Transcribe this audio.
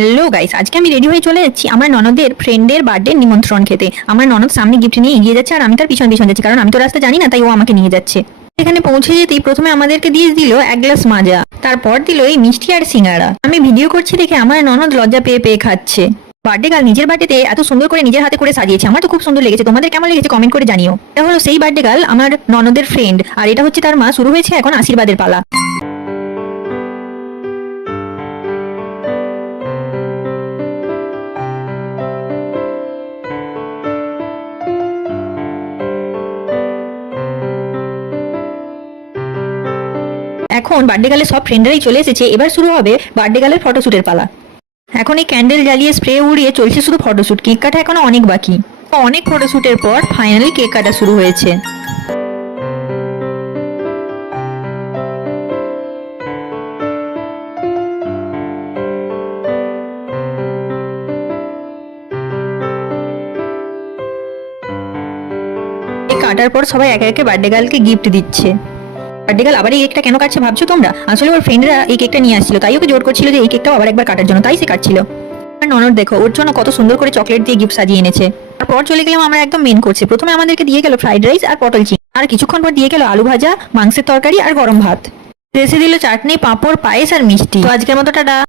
Hello guys, আজকে আমি ready হয়ে চলে যাচ্ছি আমার ননদের ফ্রেন্ডের বার্থডে নিমন্ত্রণ খেতে। আমার ননদ সামনে গিফট নিয়ে এগিয়ে যাচ্ছে আর আমি তার পিছন পিছন যাচ্ছি, কারণ আমি তো রাস্তা জানি না, তাই ও আমাকে নিয়ে যাচ্ছে। এখানে পৌঁছে যেতেই প্রথমে আমাদেরকে দিয়ে দিল এক গ্লাস মাজা, তারপর দিল এই মিষ্টি আর সিঙ্গাড়া। আমি ভিডিও করছি দেখে আমার ননদ লজ্জা পেয়ে পেয়ে খাচ্ছে। বার্থডে গার্ল নিজের বার্থডেতে এত সুন্দর করে নিজের হাতে করে সাজিয়েছে, আমার তো খুব সুন্দর লেগেছে। তোমাদের কেমন লেগেছে কমেন্ট করে জানিও। এটা হলো সেই বার্থডে গার্ল, আমার ননদের ফ্রেন্ড, আর এটা হচ্ছে তার মা। শুরু হয়েছে এখন আশীর্বাদের পালা। এখন বার্থডে গার্লের সব ফ্রেন্ডরাই চলে এসেছে, এবার শুরু হবে বার্থডে গার্লের ফটোশুটের পালা। এখন এই ক্যান্ডেল জ্বালিয়ে স্প্রে উড়িয়ে চলছে শুধু ফটোশুট, কেক কাটা এখনো অনেক বাকি। অনেক ফটোশুটের পর ফাইনালি কেক কাটা শুরু হয়েছে। কেক কাটার পর সবাই একে একে বার্থডে গার্লকে গিফট দিচ্ছে। বার্থডে গার্ল আবার এই কেকটা কেন কাটছে ভাবছো তোমরা? আসলে ওর ফ্রেন্ডরা এই কেকটা নিয়ে আসছিল, তাই ওকে জোর করছিল যে এই কেকটাও আবার একবার কাটার জন্য, তাই সে কাটছিল। আর ননদ দেখো ওর জন্য কত সুন্দর করে চকলেট দিয়ে গিফট সাজিয়ে এনেছে। তারপর চলে গেলাম আমরা একদম মেন কোর্সে। প্রথমে আমাদেরকে দিয়ে গেল ফ্রাইড রাইস আর পটল চিংড়ি, আর কিছুক্ষণ পর দিয়ে গেল আলু ভাজা, মাংসের তরকারি আর গরম ভাত। শেষে দিল চাটনি, পাঁপড়, পায়েস আর মিষ্টি। তো আজকের মতো টাটা।